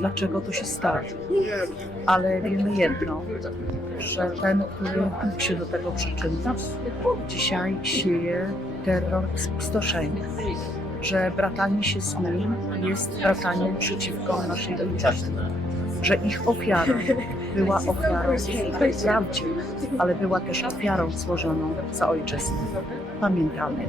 dlaczego to się stało. Ale wiemy jedno, że ten, który mógł się do tego przyczynić, dzisiaj sieje terror i spustoszenie. Że bratanie się z nim jest brataniem przeciwko naszej ojczyźnie. Że ich ofiarą była ofiarą wprawdzie, ale była też ofiarą złożoną za ojczyznę. Pamiętamy.